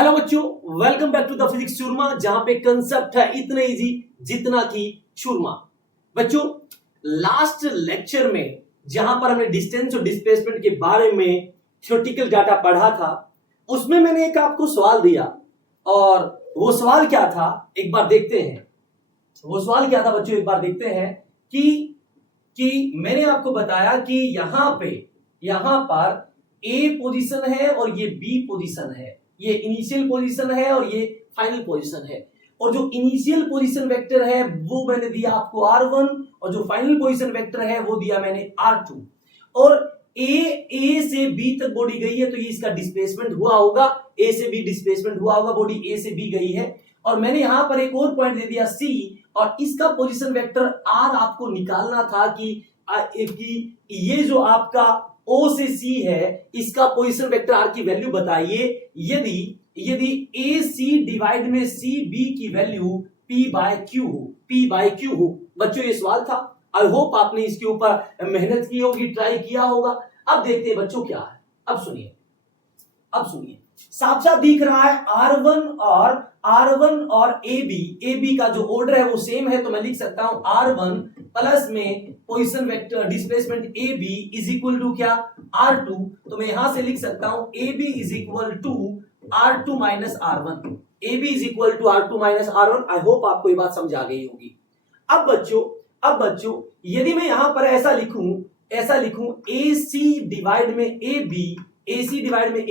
Hello बच्चों, welcome back to the physics Churma, जहां पे कंसेप्ट है इतना इजी जितना कि चूरमा। बच्चों, लास्ट लेक्चर में जहां पर हमने डिस्टेंस और डिस्प्लेसमेंट के बारे में थ्योरेटिकल डाटा पढ़ा था, उसमें मैंने एक आपको सवाल दिया और वो सवाल क्या था एक बार देखते हैं। वो सवाल क्या था बच्चों, एक बार देखते हैं कि मैंने आपको बताया कि यहां पर ए पोजीशन है और ये बी पोजीशन है, ये इनिशियल पोजीशन है और ये फाइनल पोजीशन है। और जो इनिशियल पोजीशन वेक्टर है वो मैंने दिया आपको R1 और जो फाइनल पोजीशन वेक्टर है वो दिया मैंने R2। और ए से बी तक बॉडी गई है तो ये इसका डिस्प्लेसमेंट हुआ होगा, ए से बी डिस्प्लेसमेंट हुआ होगा, बॉडी ए से बी गई है। और मैंने यहां पर एक और पॉइंट दे दिया C, और इसका पोजीशन वेक्टर R आपको निकालना था कि ये जो आपका O से C है, इसका पोजीशन वेक्टर R की वैल्यू बताइए यदि AC डिवाइड में CB की वैल्यू P बाय Q हो। बच्चों, ये सवाल था। आई होप आपने इसके ऊपर मेहनत की होगी, ट्राई किया होगा। अब देखते हैं बच्चों क्या है। अब सुनिए साफ साफ दिख रहा है R1 और AB का जो ऑर्डर है वो सेम है, तो मैं लिख सकता हूं R1 प्लस में position vector displacement AB is equal to क्या, R2। तो मैं यहां से लिख सकता हूं AB is equal to R2 minus R1। AB is equal to R2 minus R1। I hope आपको ये बात समझ आ गई होगी। अब बच्चों यदि मैं यहां पर ऐसा लिखूं AC डिवाइड में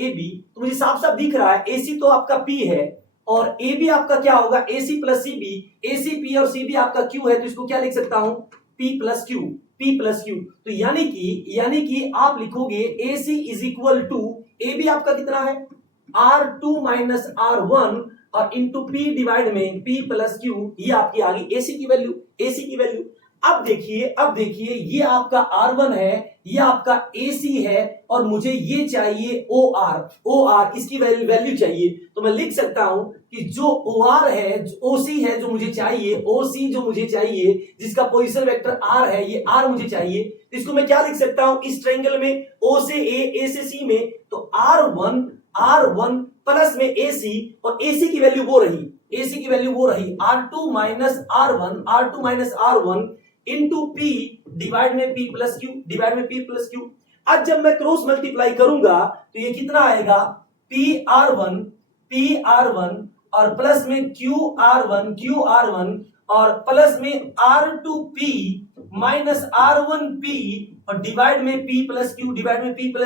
AB, तो मुझे साफ साफ दिख रहा है AC तो आपका P है और AB आपका क्या होगा, AC plus CB। AC P और CB आपका Q है, तो इसको क्या लिख सकता हूं, P प्लस Q। तो यानी कि आप लिखोगे AC is equal to AB आपका कितना है, R2 माइनस R1 और इंटू P डिवाइड में P प्लस Q। ये आपकी आ गई AC की वैल्यू। अब देखिए ये आपका R1 है, ये आपका AC है और मुझे ये चाहिए OR, इसकी वैल्यू चाहिए। तो मैं लिख सकता हूं कि जो OR है, OC है जो मुझे चाहिए, OC जो मुझे चाहिए, जिसका पोजीशन वेक्टर R है, ये R मुझे चाहिए। तो इसको मैं क्या लिख सकता हूं इस ट्रायंगल में, O से A से C में, तो R1 प्लस में AC, और AC की वैल्यू वो रही R2 minus R1 into P divide में P प्लस Q। आज जब मैं क्रॉस मल्टीप्लाई करूंगा तो ये कितना आएगा, P R1 और प्लस में Q R1 और प्लस में R2P माइनस R1P और डिवाइड में P प्लस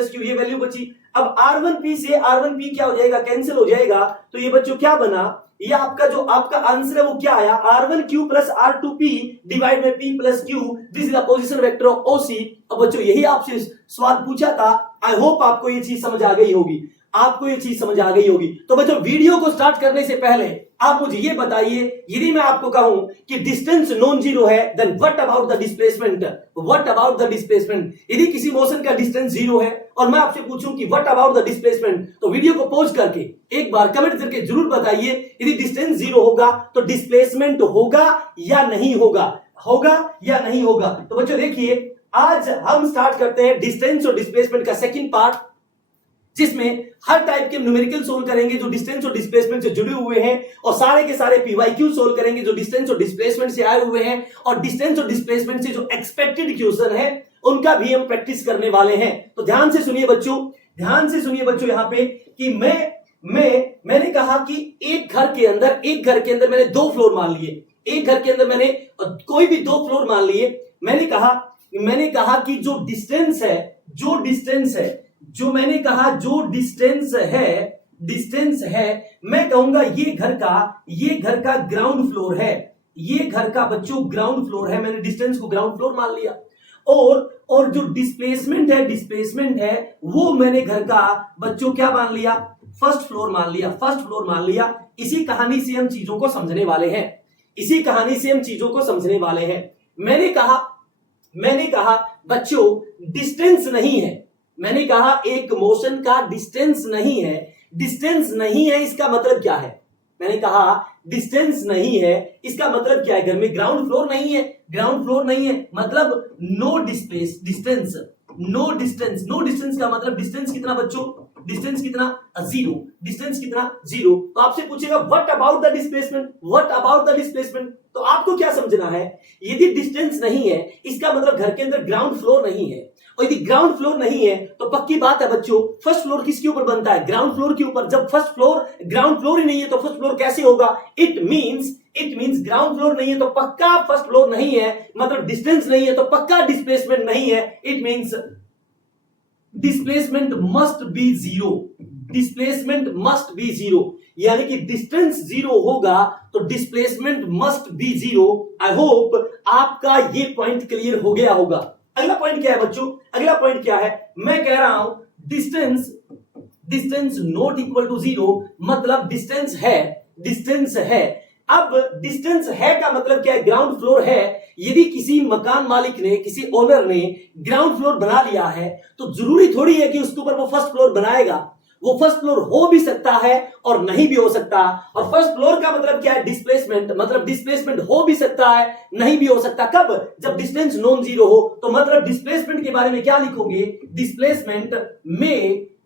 Q। ये वैल्यू बची। अब R1P से R1P क्या हो जाएगा, कैंसिल हो जाएगा। तो ये बच्चों क्या बना, ये आपका आंसर है वो क्या आया, R1Q प्लस R2P डिवाइड में P plus Q। This is the position vector of OC। अब बच्चों यही आपसे सवाल पूछा था। आई होप आपको ये चीज समझ आ गई होगी। तो बच्चों, वीडियो को स्टार्ट करने से पहले आप मुझे ये बताइए, यदि मैं आपको कहूं कि डिस्टेंस नॉन जीरो है, then what about the displacement. यदि किसी मोशन का डिस्टेंस जीरो है और मैं आपसे पूछूं कि व्हाट अबाउट द डिस्प्लेसमेंट, तो वीडियो को पॉज करके एक बार कमेंट करके जरूर बताइए, यदि डिस्टेंस जीरो होगा तो डिस्प्लेसमेंट होगा या नहीं होगा। तो बच्चों देखिए, आज हम स्टार्ट करते हैं डिस्टेंस और डिस्प्लेसमेंट का सेकंड पार्ट, जिसमें हर टाइप के न्यूमेरिकल सोल्व करेंगे जो डिस्टेंस और डिस्प्लेसमेंट से जुड़े हुए हैं, और सारे के सारे PYQ सोल्व करेंगे जो डिस्टेंस और डिस्प्लेसमेंट से आए हुए हैं, और डिस्टेंस और डिस्प्लेसमेंट से जो एक्सपेक्टेड क्वेश्चन है उनका भी हम प्रैक्टिस करने वाले हैं। तो ध्यान से सुनिए बच्चों यहाँ पे कि मैंने कहा कि एक घर के अंदर मैंने 2 फ्लोर मान लिए। एक घर के अंदर मैंने कोई भी 2 फ्लोर मान लिए। मैंने कहा कि जो डिस्टेंस है, मैं कहूंगा ये घर का ग्राउंड फ्लोर है। ये घर का बच्चों ग्राउंड फ्लोर है, मैंने डिस्टेंस को ग्राउंड फ्लोर मान लिया। और जो डिस्प्लेसमेंट है वो मैंने घर का बच्चों क्या मान लिया, फर्स्ट फ्लोर मान लिया। इसी कहानी से हम चीजों को समझने वाले हैं। मैंने कहा बच्चों डिस्टेंस नहीं है, मैंने कहा एक मोशन का डिस्टेंस नहीं है। इसका मतलब क्या है, मैंने कहा डिस्टेंस नहीं है, इसका मतलब क्या है, घर में ग्राउंड फ्लोर नहीं है, मतलब नो डिस्टेंस का मतलब डिस्टेंस कितना बच्चों, डिस्टेंस कितना, जीरो, डिस्टेंस कितना, जीरो। तो आपसे पूछेगा what about the displacement, what about the displacement. तो आपको क्या समझना है, यदि डिस्टेंस नहीं है इसका मतलब घर के अंदर ग्राउंड फ्लोर नहीं है, और यदि ग्राउंड फ्लोर नहीं है तो पक्की बात है बच्चों, फर्स्ट फ्लोर किसके ऊपर बनता है, ग्राउंड फ्लोर के ऊपर। जब फर्स्ट फ्लोर, ग्राउंड फ्लोर ही नहीं है तो फर्स्ट फ्लोर कैसे होगा, इट मींस ग्राउंड फ्लोर नहीं है तो पक्का फर्स्ट फ्लोर नहीं है, मतलब डिस्टेंस नहीं है तो पक्का डिस्प्लेसमेंट नहीं है। It means displacement must be zero, displacement must be zero, यानी कि डिस्टेंस जीरो होगा तो displacement must be zero. I hope आपका ये पॉइंट क्लियर हो गया होगा। अगला पॉइंट क्या है बच्चों, अगला पॉइंट क्या है, मैं कह रहा हूं distance not equal to zero, मतलब डिस्टेंस है, डिस्टेंस है। अब डिस्टेंस है का मतलब क्या है, ग्राउंड फ्लोर है। यदि किसी मकान मालिक ने, किसी ओनर ने ग्राउंड फ्लोर बना लिया है तो जरूरी थोड़ी है कि उसके ऊपर वो फर्स्ट फ्लोर बनाएगा, वो फर्स्ट फ्लोर हो भी सकता है और नहीं भी हो सकता। और फर्स्ट फ्लोर का मतलब क्या है, डिस्प्लेसमेंट, मतलब डिस्प्लेसमेंट हो भी सकता है नहीं भी हो सकता। कब, जब डिस्टेंस नॉन जीरो हो। तो मतलब डिस्प्लेसमेंट के बारे में क्या लिखोगे, डिस्प्लेसमेंट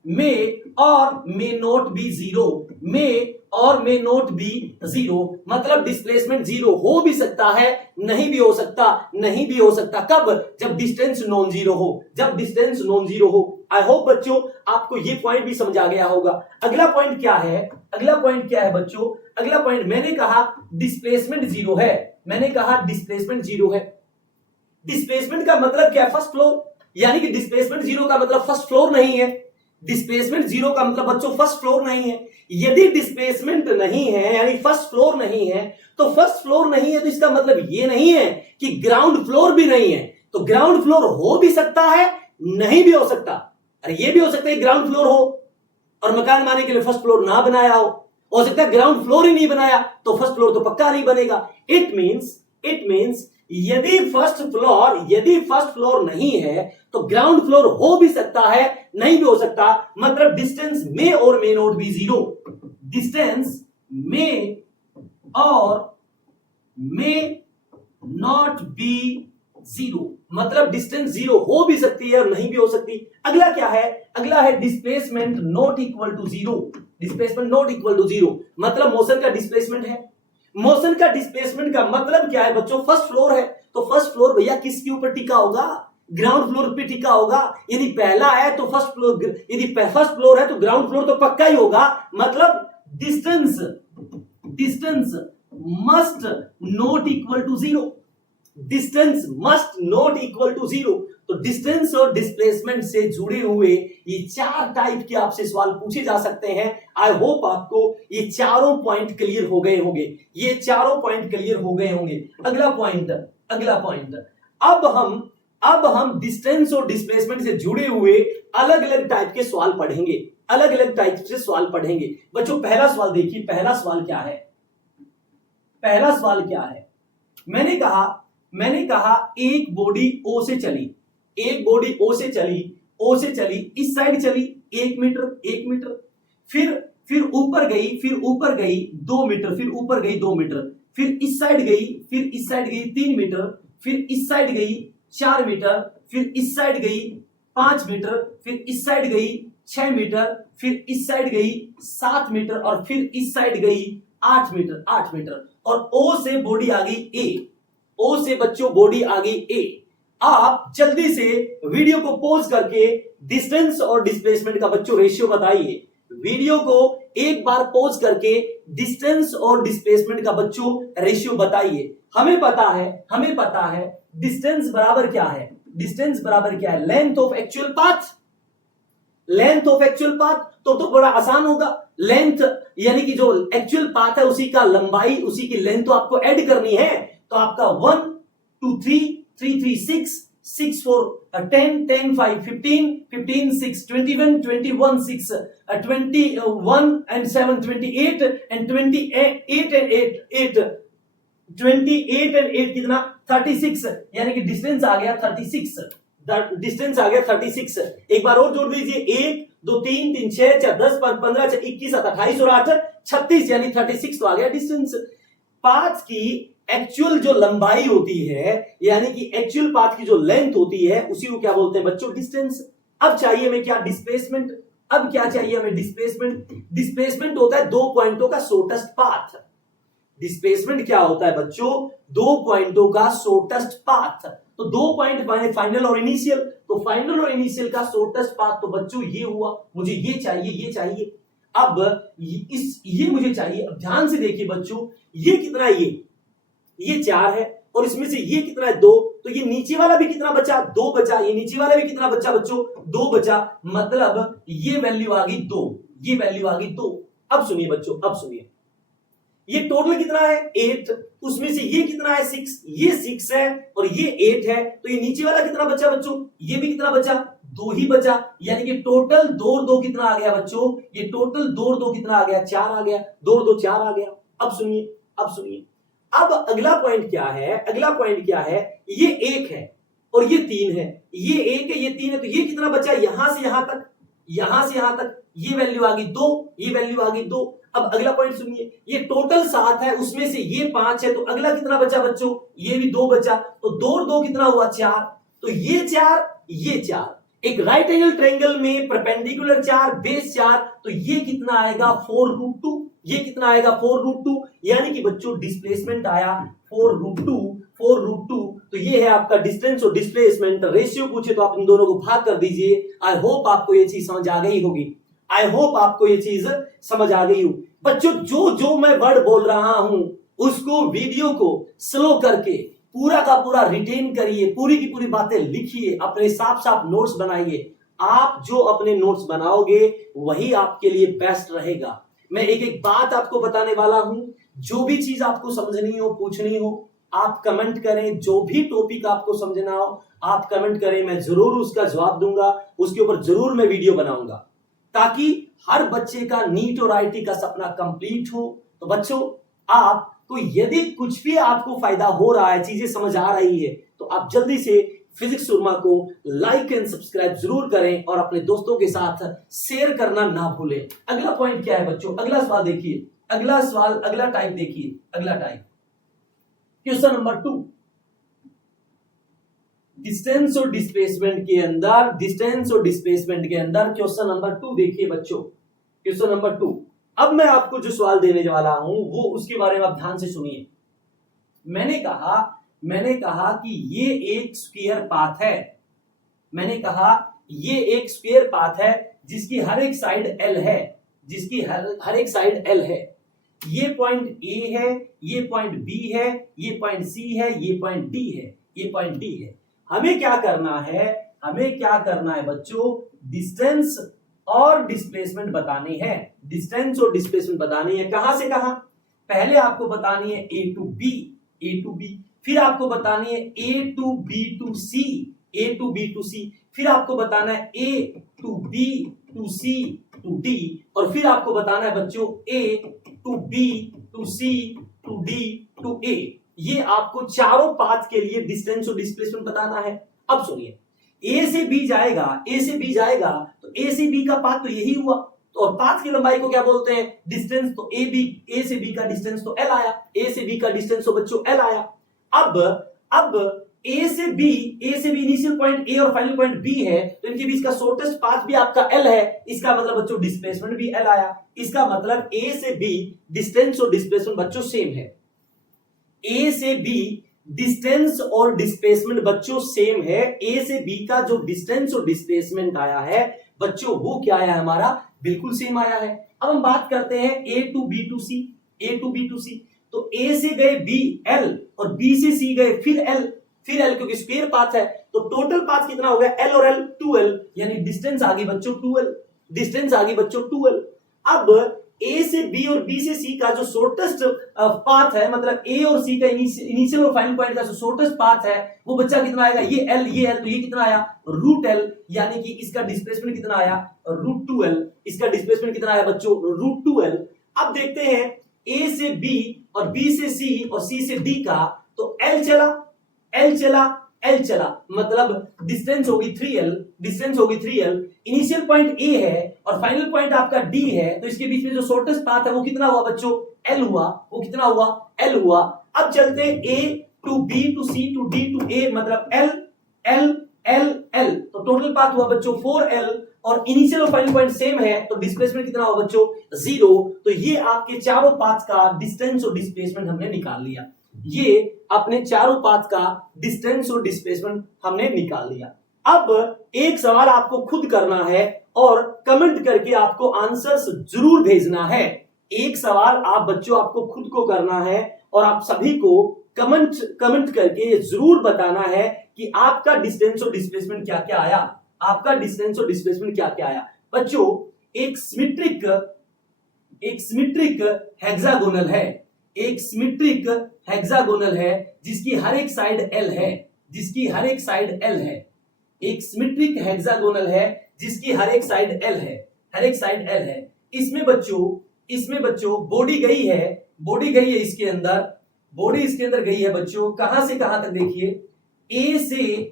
मे और मे नॉट बी जीरो, मे और मे नॉट बी जीरो, मतलब डिस्प्लेसमेंट जीरो हो भी सकता है नहीं भी हो सकता, नहीं भी हो सकता। कब, जब डिस्टेंस नॉन जीरो हो, जब डिस्टेंस नॉन जीरो हो। आई होप बच्चों आपको ये पॉइंट भी समझ आ गया होगा। अगला पॉइंट क्या है, अगला पॉइंट क्या है बच्चों, अगला पॉइंट मैंने कहा डिस्प्लेसमेंट जीरो है, मैंने कहा डिस्प्लेसमेंट जीरो है। डिस्प्लेसमेंट का मतलब क्या है, फर्स्ट फ्लोर, यानी कि डिस्प्लेसमेंट जीरो का मतलब फर्स्ट फ्लोर नहीं है, डिस्प्लेसमेंट जीरो का मतलब बच्चों फर्स्ट फ्लोर नहीं है। यदि डिस्प्लेसमेंट नहीं है यानी फर्स्ट फ्लोर नहीं है, तो फर्स्ट फ्लोर नहीं है तो इसका मतलब ये नहीं है कि ग्राउंड फ्लोर भी नहीं है। तो ग्राउंड फ्लोर हो भी सकता है नहीं भी हो सकता। अरे ये भी हो सकता है ग्राउंड फ्लोर हो और मकान बनाने के लिए फर्स्ट फ्लोर ना बनाया हो सकता है ग्राउंड फ्लोर ही नहीं बनाया तो फर्स्ट फ्लोर तो पक्का नहीं बनेगा। इट मींस यदि फर्स्ट फ्लोर नहीं है तो ग्राउंड फ्लोर हो भी सकता है नहीं भी हो सकता, मतलब डिस्टेंस में और may not be zero, distance में और मे नॉट बी जीरो, मतलब डिस्टेंस जीरो हो भी सकती है और नहीं भी हो सकती। अगला क्या है, अगला है displacement not equal to zero, displacement not equal to zero, मतलब मोशन का डिस्प्लेसमेंट है। मोशन का डिस्प्लेसमेंट का मतलब क्या है बच्चों, फर्स्ट फ्लोर है तो फर्स्ट फ्लोर भैया किसके ऊपर टिका होगा, ग्राउंड फ्लोर पे टिका होगा। यदि पहला है तो फर्स्ट फ्लोर, यदि फर्स्ट फ्लोर है तो ग्राउंड फ्लोर तो पक्का ही होगा, मतलब distance must not equal to zero, distance must not equal to zero. तो डिस्टेंस और डिस्प्लेसमेंट से जुड़े हुए ये चार टाइप के आपसे सवाल पूछे जा सकते हैं। आई होप आपको ये चारों पॉइंट क्लियर हो गए होंगे, ये चारों पॉइंट क्लियर हो गए होंगे। अगला पॉइंट अब हम डिस्टेंस और डिस्प्लेसमेंट से जुड़े हुए अलग अलग टाइप के सवाल पढ़ेंगे, अलग अलग टाइप से सवाल पढ़ेंगे। बच्चों पहला सवाल देखिए, पहला सवाल क्या है, पहला सवाल क्या है, मैंने कहा एक बॉडी ओ से चली, एक बॉडी ओ से चली, इस साइड चली 1 मीटर, फिर ऊपर गई 2 मीटर, फिर ऊपर गई 2 मीटर, फिर इस साइड गई 3 मीटर, फिर इस साइड गई 4 मीटर, फिर इस साइड गई 5 मीटर, फिर इस साइड गई 6 मीटर, फिर इस साइड गई 7 मीटर और फिर इस साइड गई 8 मीटर और ओ से बॉडी आ गई ए, ओ से बच्चों बॉडी आ गई ए। आप जल्दी से वीडियो को पॉज करके डिस्टेंस और डिस्प्लेसमेंट का बच्चों रेशियो बताइए। वीडियो को एक बार पॉज करके डिस्टेंस और डिस्प्लेसमेंट का बच्चों रेशियो बताइए। हमें पता है डिस्टेंस बराबर क्या है, डिस्टेंस बराबर क्या है, length of actual path, length of actual path. तो बड़ा आसान होगा, लेंथ यानी कि जो एक्चुअल पाथ है उसी का लंबाई, उसी की लेंथ तो आपको ऐड करनी है। तो आपका 1 2 3 3 3 6 6 4 10 10 5 15 15 6 21 21 6 21 and 7 28 and 28 and 8 कितना 36, यानी कि डिस्टेंस आ गया 36, डिस्टेंस आ गया 36। एक बार और जोड़ दीजिए, 1 2 3 3 6 4 10 15 21 28 और 8 36, यानी 36 तो आ गया डिस्टेंस। पाथ की एक्चुअल जो लंबाई होती है यानी कि एक्चुअल पाथ की जो लेंथ होती है उसी को क्या बोलते हैं बच्चों, डिस्टेंस। अब चाहिए हमें क्या, डिस्प्लेसमेंट। अब क्या चाहिए हमें? डिस्प्लेसमेंट। डिस्प्लेसमेंट होता है 2 पॉइंटों का शॉर्टेस्ट पाथ। डिस्प्लेसमेंट क्या होता है बच्चों? 2 पॉइंटों का शॉर्टेस्ट पाथ। तो 2 पॉइंट माने फाइनल और इनिशियल, तो फाइनल और इनिशियल का शॉर्टेस्ट पाथ तो बच्चों ये हुआ। मुझे ये चाहिए, ये चाहिए। अब ये मुझे चाहिए। अब ध्यान से देखिए बच्चों, ये कितना है? ये 4 है और इसमें से ये कितना है? 2। तो ये नीचे वाला भी कितना बचा? 2 बचा। ये नीचे वाला भी कितना बचा बच्चों? 2 बचा। मतलब ये वैल्यू आ गई 2, ये वैल्यू आ गई 2। अब सुनिए बच्चों, अब सुनिए, ये टोटल कितना है? 8। उसमें से ये कितना है? 6। ये 6 है और ये 8 है। तो ये नीचे वाला कितना बचा बच्चों? ये भी कितना बचा? 2 ही बचा। यानी कि टोटल 2 और 2 कितना आ गया बच्चों? ये टोटल 2 और 2 कितना आ गया? 4 आ गया। 2 और 2 4 आ गया। अब सुनिए, अब सुनिए, अब अगला पॉइंट क्या है? अगला पॉइंट क्या है? ये 1 है और ये 3 है। ये 1 है, ये 3 है। तो ये कितना बचा? यहां से यहां तक, यहां से यहां तक ये वैल्यू आ गई 2, ये वैल्यू आ गई 2। अब अगला पॉइंट सुनिए, ये टोटल 7 है, उसमें से ये 5 है। तो अगला कितना बचा बच्चों? ये भी 2 बचा। तो 2 और 2 कितना हुआ? 4। तो ये 4, ये 4। एक राइट एंगल ट्रायंगल में परपेंडिकुलर 4, बेस 4, तो ये कितना आएगा? 4√2। ये कितना आएगा? 4√2। यानी कि बच्चों डिस्प्लेसमेंट आया 4√2, 4√2। तो ये है आपका डिस्टेंस और डिस्प्लेसमेंट। रेशियो पूछे तो आप इन दोनों को भाग कर दीजिए। आई होप आपको ये चीज समझ आ गई होगी। आई होप आपको ये चीज समझ आ गई हो। बच्चों जो जो मैं वर्ड बोल रहा हूं उसको, वीडियो को स्लो करके पूरा का पूरा रिटेन करिए, पूरी की पूरी बातें लिखिए, अपने साफ साफ नोट्स बनाइए। आप जो अपने नोट्स बनाओगे वही आपके लिए बेस्ट रहेगा। मैं एक एक बात आपको बताने वाला हूं। जो भी चीज आपको समझनी हो, पूछनी हो, आप कमेंट करें। जो भी टॉपिक आपको समझना हो आप कमेंट करें, मैं जरूर उसका जवाब दूंगा। उसके ऊपर जरूर मैं वीडियो बनाऊंगा ताकि हर बच्चे का नीट और आईटी का सपना कंप्लीट हो। तो बच्चों, आपको यदि कुछ भी आपको फायदा हो रहा है, चीजें समझ आ रही है, तो आप जल्दी से फिजिक्स सुरमा को लाइक एंड सब्सक्राइब जरूर करें और अपने दोस्तों के साथ शेयर करना ना भूलें। अगला पॉइंट क्या है बच्चों? अगला सवाल देखिए, अगला सवाल, अगला टाइप देखिए, अगला टाइप क्वेश्चन नंबर 2। डिस्टेंस और डिस्प्लेसमेंट के अंदर, डिस्टेंस और डिस्प्लेसमेंट के अंदर क्वेश्चन नंबर 2 देखिए बच्चों, क्वेश्चन नंबर 2। अब मैं आपको जो सवाल देने वाला हूं वो उसके बारे में आप ध्यान से सुनिए। मैंने कहा कि ये एक स्क्वायर पाथ है। मैंने कहा ये एक स्क्वायर पाथ है जिसकी हर एक साइड L है, जिसकी हर एक साइड L है। ये पॉइंट A है, ये पॉइंट B है, ये पॉइंट C है, ये पॉइंट D है, ये पॉइंट D है। हमें क्या करना है? हमें क्या करना है बच्चों? डिस्टेंस और डिस्प्लेसमेंट बतानी है। डिस्टेंस और डिस्प्लेसमेंट बतानी है। कहां से कहां? पहले आपको बतानी है A to B, A to B, फिर आपको बतानी है A to B to C, A to B to C, फिर आपको बताना है A to B to C to D, और फिर आपको बताना है बच्चों A to B to C to D to A। ये आपको चारों पाथ के लिए डिस्टेंस और डिस्प्लेसमेंट बताना है। अब सुनिए, A से B जाएगा, A से B जाएगा, तो A से B का पाथ तो यही हुआ। तो और पाथ की लंबाई को क्या बोलते हैं? डिस्टेंस। तो A से B का डिस्टेंस तो L आया, A से B का डिस्टेंस तो बच्चों L आया। अब A से B इनिशियल पॉइंट A और फाइनल पॉइंट B है, तो इनके बीच का शॉर्टेस्ट पाथ भी आपका L है। इसका मतलब बच्चों डिस्प्लेसमेंट भी L आया। इसका मतलब A से B डिस्टेंस और डिस्प्लेसमेंट बच्चों सेम है। A से B डिस्टेंस और डिस्प्लेसमेंट बच्चों सेम है। A से B का जो डिस्टेंस और डिस्प्लेसमेंट आया है बच्चों, वो क्या आया है हमारा? बिल्कुल सेम आया है। अब हम बात करते हैं A to B to C, A to B to C। तो A से गए B L और B से C गए फिर L, क्योंकि स्क्वायर पाथ है। तो टोटल पाथ कितना हो गया? L और L 2L, यानी डिस्टेंस आ गई बच्चों 2L, डिस्टेंस आ गई बच्चों 2L। अब A से B और B से C का जो शॉर्टेस्ट पाथ है, मतलब A और C का इनिशियल और फाइनल पॉइंट का जो शॉर्टेस्ट पाथ है, वो बच्चा कितना आएगा? ये L, ये L, तो ये कितना आया? √L, यानी कि इसका डिस्प्लेसमेंट कितना आया? √2L। इसका डिस्प्लेसमेंट कितना आया बच्चों? √2L। अब देखते हैं A से B और B से C और C से D का, तो L चला, L चला, L चला, मतलब डिस्टेंस होगी 3L, डिस्टेंस होगी 3L। इनिशियल पॉइंट A है और फाइनल पॉइंट आपका D है, तो इसके बीच में जो शॉर्टेस्ट पाथ है वो कितना हुआ बच्चों? L हुआ। वो कितना हुआ? L हुआ। अब चलते हैं A to B to C to D to A, मतलब L L L L, तो टोटल पाथ हुआ बच्चों 4L और इनिशियल और फाइनल पॉइंट सेम है तो डिस्प्लेसमेंट कितना होगा बच्चों 0। तो ये आपके चारों पाथ का डिस्टेंस और डिस्प्लेसमेंट हमने निकाल लिया। ये अपने चारों पाथ का डिस्टेंस और डिस्प्लेसमेंट हमने निकाल लिया। अब एक सवाल आपको खुद करना है और कमेंट करके आपको आंसर्स जरूर भेजना है। एक सवाल आप बच्चों आपको खुद को करना है और आप सभी को कमेंट करके जरूर बताना है कि आपका डिस्टेंस और डिस्प्लेसमेंट क्या क्या आया। आपका डिस्टेंस और डिस्प्लेसमेंट क्या क्या आया बच्चों। एक सिमेट्रिक हेक्सागोनल है, एक सिमेट्रिक हेक्सागोनल है जिसकी हर एक साइड L है, जिसकी हर एक साइड L है। एक सिमेट्रिक हेक्सागोनल है जिसकी हर एक साइड L है, हर एक साइड L है। इसमें बच्चों बॉडी गई है इसके अंदर, बॉडी इसके अंदर गई है बच्चों कहां से कहां तक देखिए, A से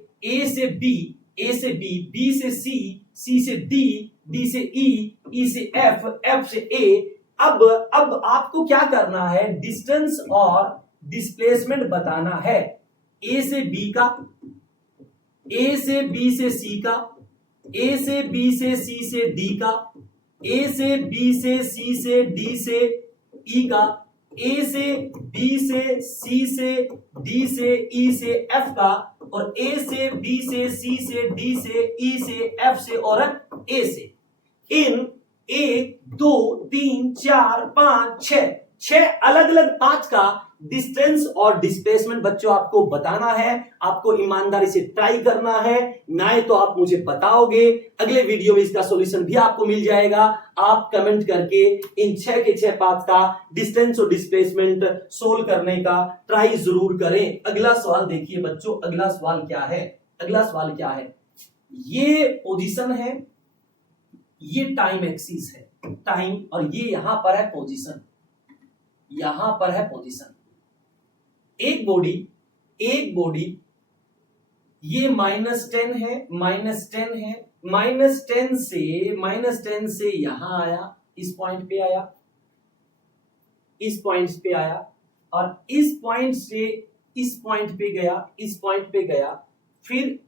B, B से C से D से E से F से A। अब आपको क्या करना है, डिस्टेंस और डिस्प्लेसमेंट बताना है। A से B का, A से B से C का, A से B से C से D का, A से B से C से D से E का, A से B से C से D से E से F का, और A से B से C से D से E से F से और A से। इन 1 2 3 4 5 6 अलग अलग पाथ का डिस्टेंस और डिस्प्लेसमेंट बच्चों आपको बताना है। आपको ईमानदारी से ट्राई करना है, ना तो आप मुझे बताओगे, अगले वीडियो में इसका सॉल्यूशन भी आपको मिल जाएगा। आप कमेंट करके इन 6 के 6 पाथ का डिस्टेंस और डिस्प्लेसमेंट सोल्व करने का ट्राई जरूर करें। अगला सवाल देखिए बच्चों, अगला सवाल क्या है, ये पोजीशन है, ये टाइम एक्सिस है, टाइम, और ये यहां पर है पोजीशन, यहां पर है पोजीशन। एक बॉडी ये -10 है, -10 से यहां आया, इस पॉइंट पे आया, इस पॉइंट पे आया, और इस पॉइंट से इस पॉइंट पे गया, इस पॉइंट पे गया, फिर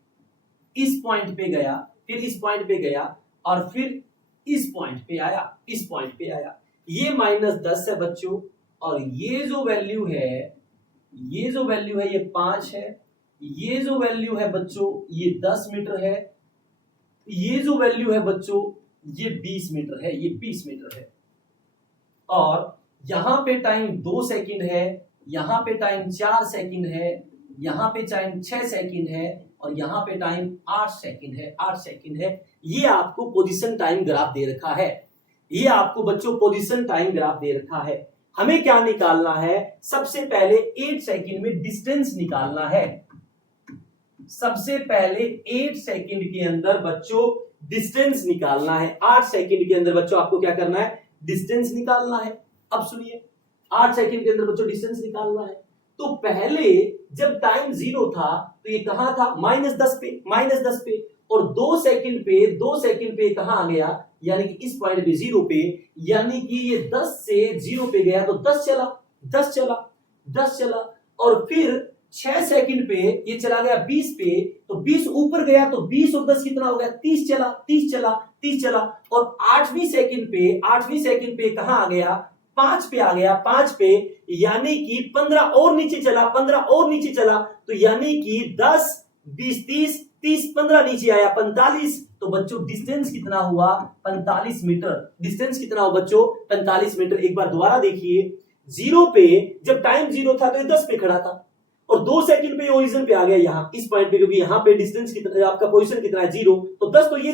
इस पॉइंट पे गया, फिर इस पॉइंट पे गया, और फिर इस पॉइंट पे आया, इस पॉइंट पे आया। ये -10 है बच्चों, और ये जो वैल्यू है ये 5 है, ये जो वैल्यू है बच्चों ये 10 मीटर है, ये जो वैल्यू है बच्चों ये 20 मीटर है, ये 20 मीटर है। और यहां पे टाइम 2 सेकंड है, यहां पे टाइम 4 सेकंड है, यहां पे टाइम 6 सेकंड है, और यहां पे टाइम 8 सेकंड है। ये आपको पोजीशन टाइम ग्राफ दे रखा है, ये आपको बच्चों पोजीशन टाइम ग्राफ दे रखा है। हमें क्या निकालना है, सबसे पहले 8 सेकंड में डिस्टेंस निकालना है। सबसे पहले 8 सेकंड के अंदर बच्चों डिस्टेंस निकालना है। 8 सेकंड के अंदर बच्चों आपको क्या करना है, डिस्टेंस निकालना है। अब सुनिए, 8 सेकंड के अंदर बच्चों डिस्टेंस निकालना है। तो पहले जब टाइम 0 था तो ये कहां था, -10 पे, और 2 सेकंड पे कहां आ गया, यानी कि इस पॉइंट पे 0 पे, यानी कि ये 10 से 0 पे गया तो 10 चला, और फिर 6 सेकंड पे ये चला गया 20 पे, तो 20 ऊपर गया तो 20 और 10 कितना हो गया, 30 चला, और 8वीं सेकंड पे कहां आ गया, 5 पे आ गया, 5 पे, यानी कि 15 और नीचे चला, तो यानी कि 10 20 30 15 नीचे आया 45। तो बच्चों डिस्टेंस कितना हुआ, 45 मीटर। डिस्टेंस कितना हुआ बच्चों, 45 मीटर। एक बार दोबारा देखिए, 0 पे जब टाइम 0 था तो ये 10 पे खड़ा था, और 2 सेकंड पे ओरिजिन पे आ गया यहां इस पॉइंट पे, क्योंकि यहां पे डिस्टेंस कितना, आपका पोजीशन कितना है 0, तो 10 तो ये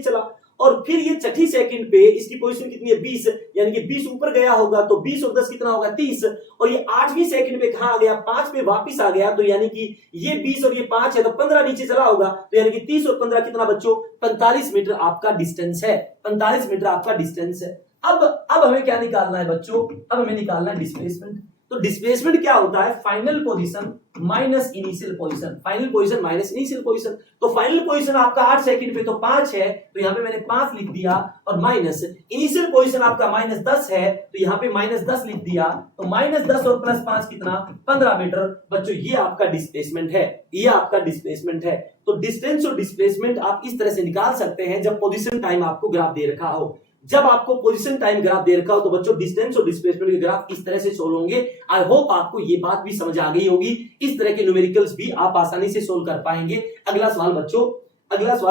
चला, और फिर ये 6 सेकंड पे इसकी पोजीशन कितनी है 20, यानी कि 20 ऊपर गया होगा तो 20 और 10 कितना होगा 30, और ये 8वीं सेकंड पे कहां आ गया, 5 पे वापस आ गया, तो यानी कि ये 20 और ये 5 है तो 15 नीचे चला होगा, तो यानी कि 30 और 15 कितना बच्चों, 45 मीटर आपका डिस्टेंस है, 45 मीटर आपका डिस्टेंस है। अब हमें क्या निकालना है बच्चों, अब हमें निकालना है डिस्प्लेसमेंट। तो डिस्प्लेसमेंट क्या होता है, final position minus initial position, final position minus initial position. तो फाइनल पोजीशन आपका 8 सेकंड पे तो 5 है, तो यहां पे मैंने 5 लिख दिया, और माइनस इनिशियल पोजीशन आपका -10 है, तो यहां पे -10 लिख दिया, तो -10 और +5 कितना, 15 मीटर। बच्चों ये आपका डिस्प्लेसमेंट है, ये आपका डिस्प्लेसमेंट है। तो डिस्टेंस और डिस्प्लेसमेंट आप इस तरह से निकाल सकते हैं जब पोजीशन टाइम आपको ग्राफ दे रखा हो। जब आपको पोजीशन टाइम ग्राफ दे रखा हो तो बच्चों डिस्टेंस और डिस्प्लेसमेंट के ग्राफ इस तरह से सोल्व होंगे। आई होप आपको ये बात भी समझ आ गई होगी, इस तरह के न्यूमेरिकल्स भी आप आसानी से सोल्व कर पाएंगे। अगला सवाल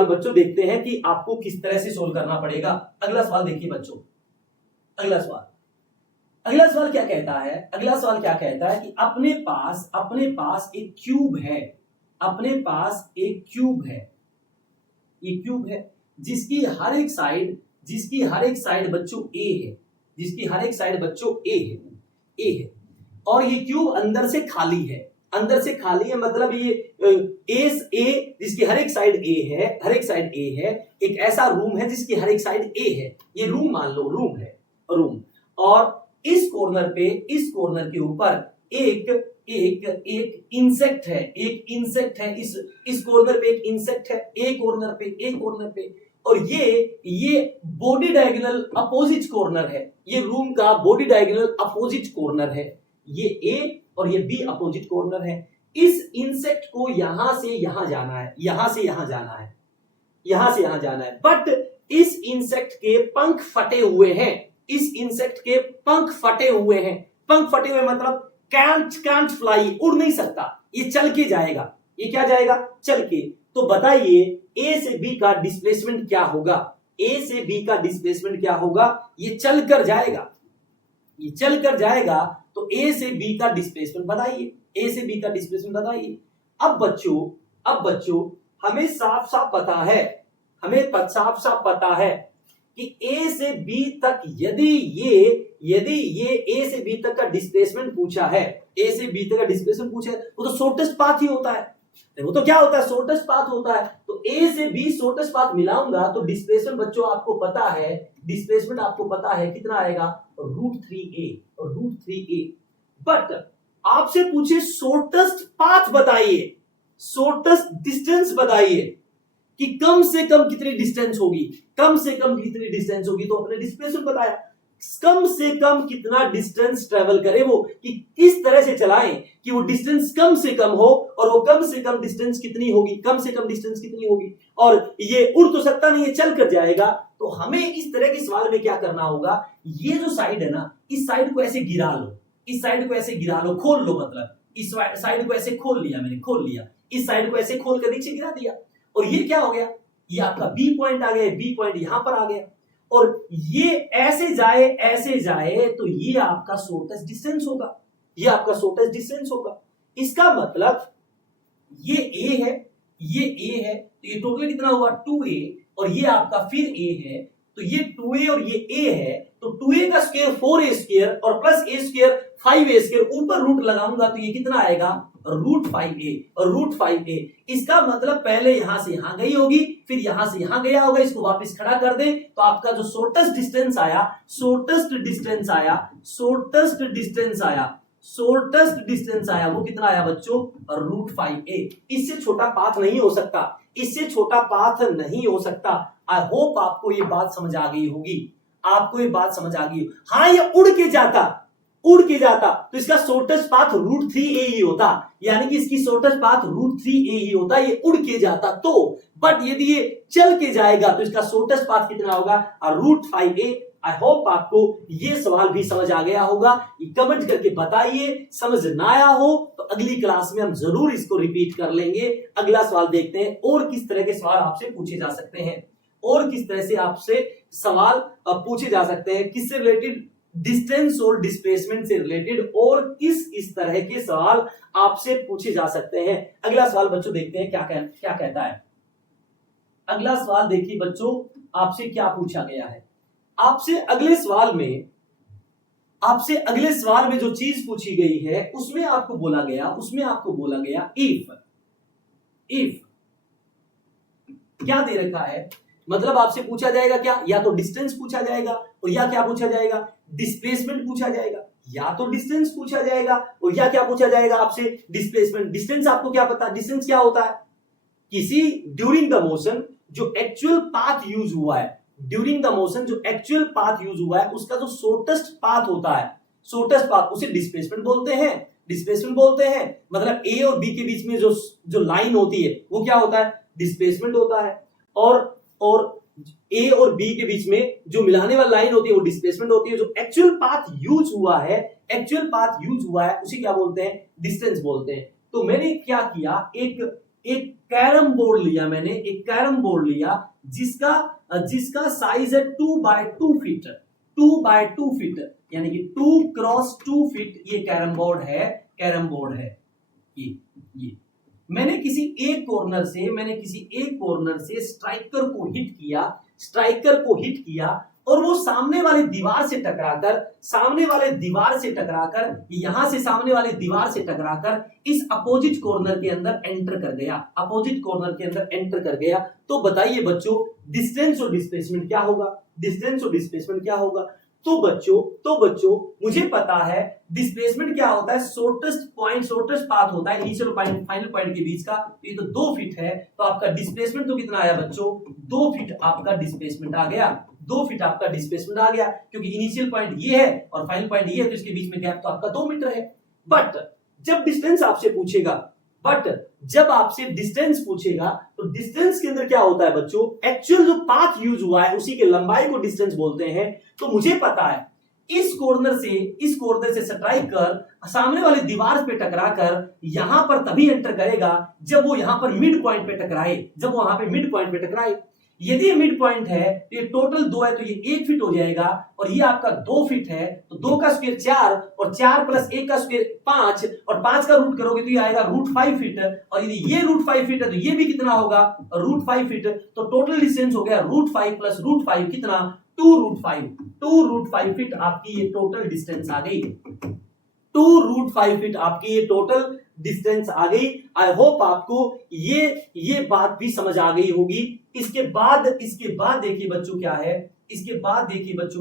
बच्चों देखते हैं कि आपको किस तरह से सोल्व करना पड़ेगा। अगला सवाल देखिए बच्चों, अगला सवाल क्या कहता है, अगला सवाल क्या कहता है कि अपने पास एक क्यूब है, अपने पास एक क्यूब है, ये क्यूब है जिसकी हर एक साइड बच्चों ए है, जिसकी हर एक साइड बच्चों ए है, और ये क्यूब अंदर से खाली है, मतलब ये ए जिसकी हर एक साइड ए है, एक ऐसा रूम है जिसकी हर एक साइड ए है, ये रूम मान लो, रूम, और इस कॉर्नर के ऊपर एक इंसेक्ट है, इस कॉर्नर पे एक इंसेक्ट है, ए कॉर्नर पे, और ये बॉडी डायगोनल अपोजिट कॉर्नर है, ये रूम का बॉडी डायगोनल अपोजिट कॉर्नर है, ये ए और ये बी अपोजिट कॉर्नर है। इस इंसेक्ट को यहां से यहां जाना है, बट इस इंसेक्ट के पंख फटे हुए हैं, मतलब can't fly, उड़ नहीं सकता, ये चल के जाएगा, ये क्या जाएगा, चल के। तो बताइए ए से बी का डिस्प्लेसमेंट क्या होगा, ये चल कर जाएगा, तो ए से बी का डिस्प्लेसमेंट बताइए, अब बच्चों हमें साफ पता है कि ए से बी तक यदि ये ए से बी तक का डिस्प्लेसमेंट पूछा है, वो तो शॉर्टेस्ट पाथ ही होता है, वो तो क्या होता है, शॉर्टेस्ट पाथ होता है। तो ए से बी शॉर्टेस्ट पाथ मिलाऊंगा तो डिस्प्लेसमेंट बच्चों आपको पता है कितना आएगा, √3a। बट आपसे पूछे शॉर्टेस्ट पाथ बताइए, शॉर्टेस्ट डिस्टेंस बताइए कि कम से कम कितनी डिस्टेंस होगी, तो अपने डिस्प्लेसमेंट बताया, कम से कम कितना डिस्टेंस ट्रेवल करे वो, कि किस तरह से चलाएं कि वो डिस्टेंस कम से कम हो, और वो कम से कम डिस्टेंस कितनी होगी, और ये उड़ तो सकता नहीं है, चल कर जाएगा। तो हमें इस तरह के सवाल में क्या करना होगा, ये जो साइड है ना, इस साइड को ऐसे गिरा लो, खोल लो, मतलब इस साइड को ऐसे खोल लिया, इस साइड को ऐसे खोल कर नीचे गिरा दिया, और ये क्या हो गया, ये आपका बी पॉइंट आ गया, बी पॉइंट यहां पर आ गया, और ये ऐसे जाए तो ये आपका शॉर्टेस्ट डिस्टेंस होगा, इसका मतलब ये ए है, तो ये टोटल कितना हुआ, 2a, और ये आपका फिर a है, तो ये 2a और ये a है, तो 2a का स्क्वायर 4a² और प्लस a² 5a², ऊपर रूट लगाऊंगा तो ये कितना आएगा, √5a। इसका मतलब पहले यहां से यहां गई होगी, फिर यहां से यहां गया होगा, इसको वापस खड़ा कर दे, तो आपका जो शॉर्टेस्ट डिस्टेंस आया वो कितना आया बच्चों, √5a। इससे छोटा पाथ नहीं हो सकता, आई होप आपको ये बात समझ आ गई होगी, हाँ ये उड़ के जाता तो इसका शॉर्टेस्ट पाथ √3a ही होता, यानी कि इसकी शॉर्टेस्ट पाथ √3a ही होता, ये उड़ के जाता तो। बट यदि ये चल के जाएगा तो इसका शॉर्टेस्ट पाथ कितना होगा, √5a। आई होप आपको ये सवाल भी समझ आ गया होगा, कमेंट करके बताइए, समझ ना आया हो तो अगली क्लास में हम जरूर इसको रिपीट कर लेंगे। अगला सवाल देखते हैं, और किस तरह के सवाल आपसे पूछे जा सकते हैं, किससे रिलेटेड, डिस्टेंस और डिस्प्लेसमेंट से रिलेटेड, और किस तरह के सवाल आपसे पूछे जा सकते हैं। अगला सवाल बच्चों देखते हैं क्या कहता है। अगला सवाल देखिए बच्चों, आपसे क्या पूछा गया है, आपसे अगले सवाल में जो चीज पूछी गई है उसमें आपको बोला गया इफ क्या दे रखा है, मतलब आपसे पूछा जाएगा क्या, या तो डिस्टेंस पूछा जाएगा, और या क्या पूछा जाएगा, डिस्प्लेसमेंट पूछा जाएगा। या तो डिस्टेंस पूछा जाएगा और या क्या पूछा जाएगा आपसे, डिस्प्लेसमेंट। डिस्टेंस आपको क्या पता, डिस्टेंस क्या होता है, किसी ड्यूरिंग द मोशन जो एक्चुअल पाथ यूज हुआ है, ड्यूरिंग द मोशन जो एक्चुअल पाथ यूज हुआ है उसका जो शॉर्टेस्ट पाथ होता है, शॉर्टेस्ट पाथ, उसे डिस्प्लेसमेंट बोलते हैं, डिस्प्लेसमेंट बोलते हैं। मतलब ए और बी के बीच में जो लाइन होती है वो क्या होता है, डिस्प्लेसमेंट होता है। और ए और बी के बीच में जो मिलाने वाली लाइन होती है वो डिस्प्लेसमेंट होती है। जो एक्चुअल पाथ यूज हुआ है, एक्चुअल पाथ यूज हुआ है उसे क्या बोलते हैं, डिस्टेंस बोलते हैं। तो मैंने क्या किया, एक कैरम बोर्ड लिया, मैंने एक कैरम बोर्ड लिया जिसका साइज है 2x2 फीट, 2x2 फीट, यानी कि 2x2 फीट ये कैरम बोर्ड है, कैरम बोर्ड है ये। मैंने किसी एक कॉर्नर से स्ट्राइकर को हिट किया और वो सामने वाले दीवार से टकराकर यहां से सामने वाले दीवार से टकराकर इस अपोजिट कॉर्नर के अंदर एंटर कर गया। तो बताइए बच्चों डिस्टेंस और डिस्प्लेसमेंट क्या होगा, तो बच्चों मुझे पता है डिस्प्लेसमेंट क्या होता है, शॉर्टेस्ट पाथ होता है इनिशियल पॉइंट फाइनल पॉइंट के बीच का। तो ये तो 2 फीट है, तो आपका डिस्प्लेसमेंट तो कितना आया बच्चों, 2 फीट आपका डिस्प्लेसमेंट आ गया, 2 फीट आपका डिस्प्लेसमेंट आ गया, क्योंकि इनिशियल पॉइंट ये है और फाइनल पॉइंट ये है, तो इसके बीच में गैप तो आपका 2 मीटर है। बट जब आपसे डिस्टेंस पूछेगा तो डिस्टेंस के अंदर क्या होता है बच्चों, एक्चुअल जो पाथ यूज हुआ है उसी के लंबाई को डिस्टेंस बोलते हैं। तो मुझे पता है इस कॉर्नर से स्ट्राइक कर सामने वाले दीवार पे टकराकर यहां पर तभी एंटर करेगा जब वो यहां पर मिड पॉइंट पे टकराए, यदि मिड पॉइंट है तो ये टोटल 2 है तो ये 1 फीट हो जाएगा, और ये आपका 2 फीट है तो 2 का स्क्वायर 4 और 4 प्लस 1 का स्क्वायर 5 और 5 का रूट करोगे तो ये आएगा √5 फीट, और यदि ये √5 फीट है तो ये भी कितना होगा, √5 फीट। तो टोटल डिस्टेंस हो गया √5 प्लस √5 कितना, 2√5 फीट आपकी ये टोटल डिस्टेंस आ गई, 2√5 फीट आपकी ये टोटल डिस्टेंस आ गई। आई होप आपको ये बात भी समझ आ गई होगी। इसके बाद देखिए बच्चों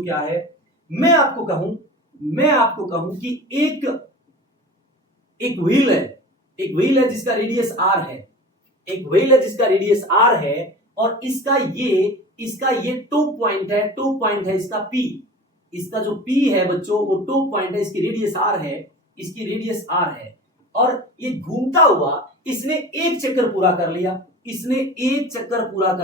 क्या है, मैं आपको कहूं कि एक व्हील है जिसका रेडियस r है, और इसका ये टॉप पॉइंट है इसका P, इसका जो P है बच्चों वो टॉप पॉइंट है, इसकी रेडियस r है, और ये घूमता हुआ इसने एक चक्कर पूरा कर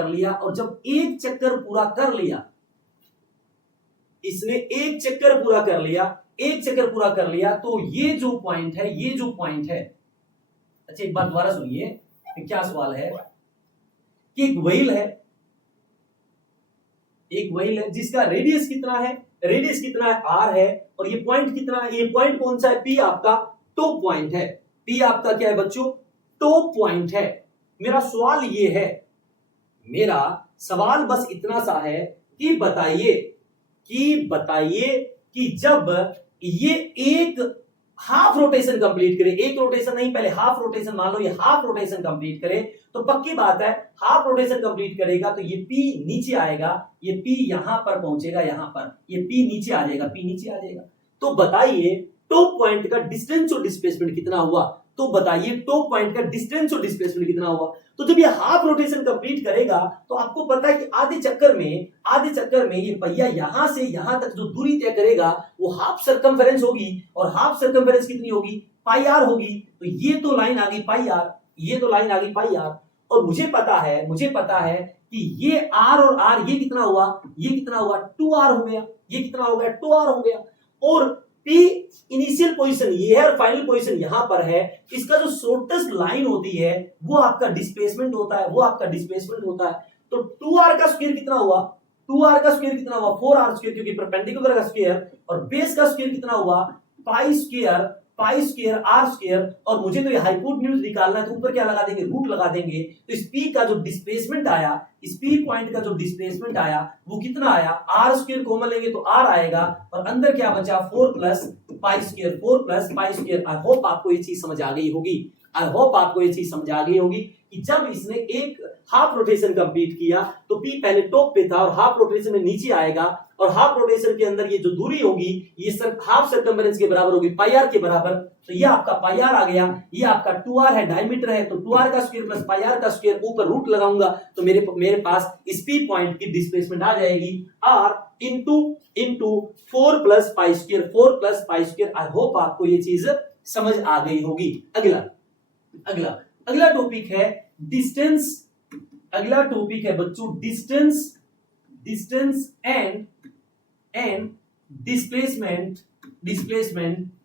लिया, और जब एक चक्कर पूरा कर लिया तो ये जो पॉइंट है, अच्छा एक बात दोबारा सुनिए, क्या सवाल है कि एक व्हील है जिसका रेडियस कितना है, r है, और ये पॉइंट कितना है, ये पॉइंट कौन सा है, P आपका टॉप पॉइंट है, P आपका क्या है बच्चों, टॉप पॉइंट है। मेरा सवाल बस इतना सा है कि बताइए कि जब ये एक हाफ रोटेशन कंप्लीट करे, एक रोटेशन नहीं पहले हाफ रोटेशन, मान लो ये हाफ रोटेशन कंप्लीट करे, तो पक्की बात है हाफ रोटेशन कंप्लीट करेगा तो ये P नीचे आएगा, ये P यहां पर पहुंचेगा, ये P नीचे आ जाएगा। तो बताइए टॉप पॉइंट का डिस्टेंस और डिस्प्लेसमेंट कितना हुआ, तो जब ये हाफ रोटेशन कंप्लीट करेगा तो आपको पता है कि आधे चक्कर में ये पहिया यहां से यहां तक जो दूरी तय करेगा वो हाफ सर्कमफेरेंस होगी, और हाफ सर्कमफेरेंस कितनी होगी, पाई आर होगी। तो ये तो लाइन आ गई पाई आर, और मुझे पता है कि ये r और r ये कितना हुआ 2r हो गया, और P इनिशियल पोजीशन ये है और फाइनल पोजीशन यहां पर है। इसका जो शॉर्टेस्ट लाइन होती है वो आपका डिस्प्लेसमेंट होता है, तो 2r का स्क्वायर कितना हुआ, 4r स्क्वायर, क्योंकि परपेंडिकुलर का स्क्वायर, और बेस का स्क्वायर कितना हुआ, पाई स्क्वायर r स्क्वायर, और मुझे तो ये हाइपोटेन्यूज निकालना है तो ऊपर क्या लगा देंगे, रूट लगा देंगे। तो इस P का जो डिस्प्लेसमेंट आया, इस P पॉइंट का जो डिस्प्लेसमेंट आया वो कितना आया, r स्क्वायर कॉमन लेंगे तो r आएगा, और अंदर क्या बचा 4 plus pi square 4 plus pi square. आई होप आपको ये चीज समझ आ गई होगी, आई होप आपको ये चीज समझ आ गई होगी कि जब इसने एक हाफ रोटेशन कंप्लीट किया तो पी पहले टॉप पे था और हाफ रोटेशन में नीचे आएगा, और हाफ रोटेशन के अंदर ये जो दूरी होगी ये हाफ सर्कम्फरेंस के बराबर होगी, पाई आर के बराबर। तो ये आपका पाई आर आ गया, ये आपका 2r है, डायमीटर है, तो 2r का स्क्वायर प्लस पाई आर का स्क्वायर, ऊपर रूट लगाऊंगा तो मेरे पास इस पी पॉइंट की डिस्प्लेसमेंट आ जाएगी r into 4 plus pi square, 4 plus pi square. आई होप आपको ये चीज समझ आ गई होगी। अगला टॉपिक है डिस्टेंस। अगला टॉपिक है बच्चों distance and displacement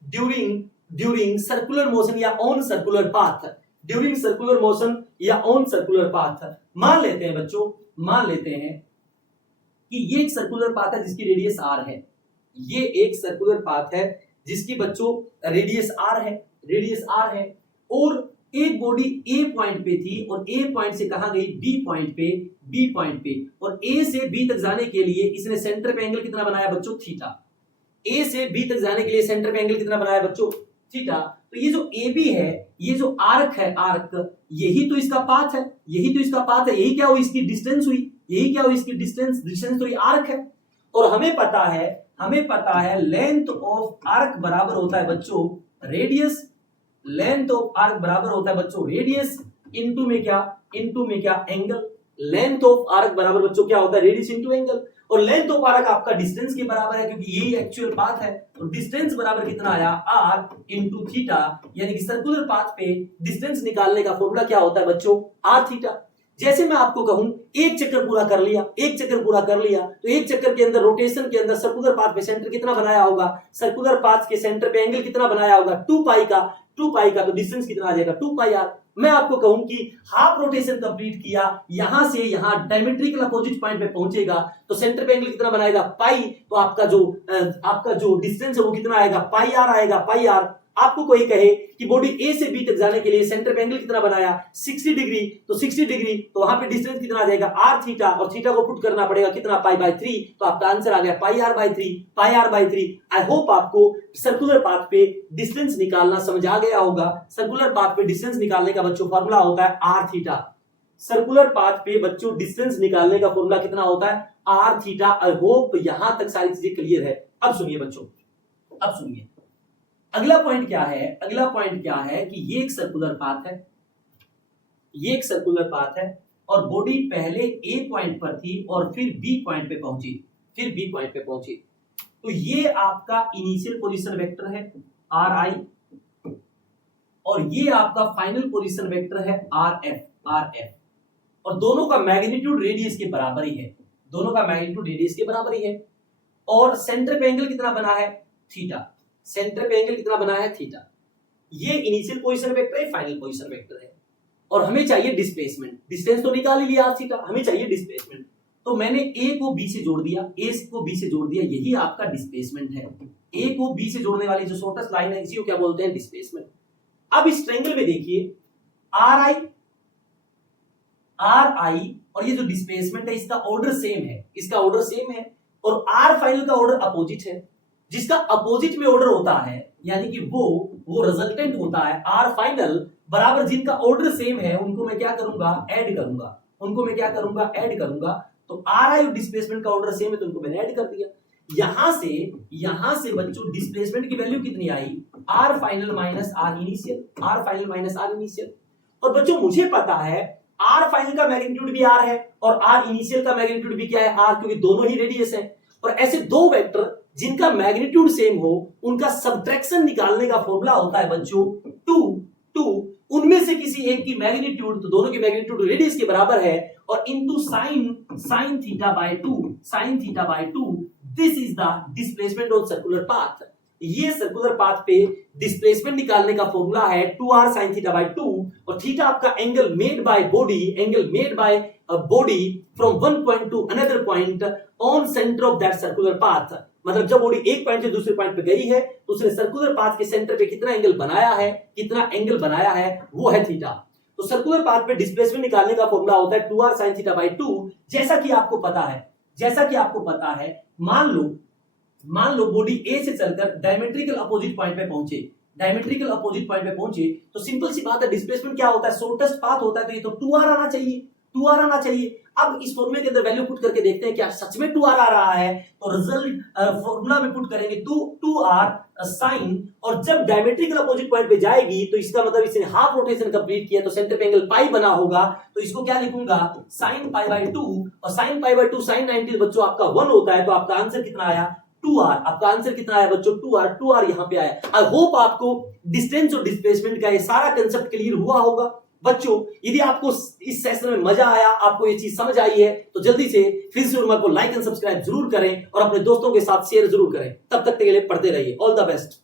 during circular motion या on circular path. During circular motion या ऑन सर्कुलर पाथ। मान लेते हैं बच्चों, मान लेते हैं कि ये एक सर्कुलर पाथ है जिसकी रेडियस r है। ये एक सर्कुलर पाथ है जिसकी बच्चों रेडियस r है, और एक बॉडी ए पॉइंट पे थी और ए पॉइंट से कहां गई, बी पॉइंट पे, और ए से बी तक जाने के लिए इसने सेंटर पे एंगल कितना बनाया बच्चों, थीटा। ए से बी तक जाने के लिए सेंटर पे एंगल कितना बनाया बच्चों, थीटा। तो ये जो ए बी है, ये जो आर्क है, यही तो इसका पाथ है, यही क्या हुई इसकी डिस्टेंस तो ये आर्क है। और हमें पता है लेंथ ऑफ आर्क बराबर होता है बच्चों रेडियस, लेंथ ऑफ आर्क बराबर होता है बच्चों रेडियस इनटू में क्या एंगल। लेंथ ऑफ आर्क बराबर बच्चों क्या होता है, रेडियस इनटू एंगल। और लेंथ ऑफ आर्क आपका डिस्टेंस के बराबर है क्योंकि यही एक्चुअल पाथ है। तो डिस्टेंस बराबर कितना आया, r इनटू थीटा। यानी कि सर्कुलर पाथ पे डिस्टेंस निकालने का फॉर्मूला क्या होता है बच्चों, r थीटा। जैसे मैं आपको कहूं एक चक्कर पूरा कर लिया, तो एक चक्कर के अंदर रोटेशन के अंदर सर्कुलर पाथ पे सेंटर कितना बनाया होगा, सर्कुलर पाथ के सेंटर पे एंगल कितना बनाया होगा, 2 पाई का, तो डिस्टेंस कितना आ जाएगा, 2 पाई आर। मैं आपको कहूं कि हाफ रोटेशन कंप्लीट किया, यहां से यहां डायमेट्रिकल अपोजिट पॉइंट पे पहुंचेगा तो सेंटर पे एंगल कितना बनाएगा, पाई। तो आपका जो डिस्टेंस है वो कितना आएगा, पाई आर आएगा, पाई आर। आपको कोई कहे कि बॉडी ए से बी तक जाने के लिए सेंटर पे एंगल कितना बनाया, 60 डिग्री, तो 60 डिग्री तो वहां पे डिस्टेंस कितना आ जाएगा, r थीटा, और थीटा को पुट करना पड़ेगा कितना, पाई बाय 3। तो आपका आंसर आ गया पाई आर बाय 3। आई होप आपको सर्कुलर पाथ पे डिस्टेंस निकालना समझ आ गया होगा। सर्कुलर पाथ पे डिस्टेंस निकालने का बच्चों फॉर्मूला होता है r थीटा। सर्कुलर पाथ पे बच्चों डिस्टेंस निकालने का फॉर्मूला कितना होता है, r थीटा। आई होप यहां तक सारी चीजें क्लियर है। अब सुनिए बच्चों, अगला पॉइंट क्या है कि ये एक सर्कुलर पाथ है, और बॉडी पहले ए पॉइंट पर थी और फिर बी पॉइंट पे पहुंची, तो ये आपका इनिशियल पोजीशन वेक्टर है ri, और ये आपका फाइनल पोजीशन वेक्टर है rf, और दोनों का मैग्नीट्यूड रेडियस के बराबर ही है, और सेंटर पे एंगल कितना बना है, थीटा। ये इनिशियल पोजीशन वेक्टर है, फाइनल पोजीशन वेक्टर है, और हमें चाहिए डिस्प्लेसमेंट। डिस्टेंस तो निकाल ही लिया r थीटा, हमें चाहिए डिस्प्लेसमेंट। तो मैंने a को b से जोड़ दिया, यही आपका डिस्प्लेसमेंट है। a को b से जोड़ने वाली जो शॉर्टेस्ट लाइन है इसी को क्या बोलते हैं, डिस्प्लेसमेंट। अब इस ट्रायंगल में देखिए ri और ये जो डिस्प्लेसमेंट है इसका ऑर्डर सेम है, और r फाइनल का ऑर्डर अपोजिट है। जिसका अपोजिट में ऑर्डर होता है यानी कि वो रिजल्टेंट होता है r फाइनल बराबर जिनका ऑर्डर सेम है उनको मैं क्या करूंगा, ऐड करूंगा। तो ri और डिस्प्लेसमेंट का ऑर्डर सेम है तो उनको मैंने ऐड कर दिया। यहां से बच्चों डिस्प्लेसमेंट की वैल्यू कितनी आई, r final minus r initial. और बच्चों मुझे पता है r फाइनल का मैग्नीट्यूड भी r है और r इनिशियल का मैग्नीट्यूड भी क्या है, r, क्योंकि दोनों ही रेडियस है। और ऐसे दो वेक्टर जिनका मैग्नीट्यूड सेम हो उनका सबट्रैक्शन निकालने का फॉर्मूला होता है बच्चों 2 उनमें से किसी एक की मैग्नीट्यूड, तो दोनों की मैग्नीट्यूड रेडियस के बराबर है, और into sin theta by 2 this is the displacement on circular path. ये सर्कुलर पाथ पे डिस्प्लेसमेंट निकालने का फॉर्मूला है 2r sin थीटा बाय 2, और थीटा आपका angle made by body from one point two another point on centre of that circular path. मतलब जब body एक पॉइंट से दूसरे पॉइंट पे गई है तो उसने सर्कुलर पाथ के सेंटर पे कितना एंगल बनाया है वो है थीटा। तो सर्कुलर पाथ पे डिस्प्लेसमेंट निकालने का फॉर्मूला होता है 2r sin थीटा बाय 2। जैसा कि आपको पता है मान लो मान लो बॉडी ए से चलकर डायमेट्रिकल अपोजिट पॉइंट पे पहुंचे, डायमेट्रिकल अपोजिट पॉइंट पे पहुंचे तो सिंपल सी बात है, डिस्प्लेसमेंट क्या होता है, शॉर्टेस्ट पाथ होता है, तो ये तो 2r आना चाहिए, 2r आना चाहिए। अब इस फॉर्मूले के अंदर वैल्यू पुट करके देखते हैं क्या सच में 2r आ रहा है, तो रिजल्ट फॉर्मूला में पुट करेंगे 2r sin, और जब डायमेट्रिकल अपोजिट पॉइंट पे जाएगी तो इसका मतलब इसने हाफ रोटेशन कंप्लीट किया, तो सेंटर पे एंगल पाई बना होगा, तो इसको क्या लिखूंगा sin π/2, और sin π/2 sin 90 बच्चों आपका 1 होता है, तो आपका आंसर कितना आया 2r। आपका आंसर कितना आया बच्चों 2r यहां पे आया। आई होप आपको डिस्टेंस और डिस्प्लेसमेंट का ये सारा कंसेप्ट क्लियर हुआ होगा। बच्चों यदि आपको इस सेशन में मजा आया, आपको ये चीज समझ आई है, तो जल्दी से फिजिक्स उर्मा को लाइक एंड सब्सक्राइब जरूर करें और अपने दोस्तों के साथ शेयर जरूर करें। तब तक के लिए पढ़ते रहिए। All the best.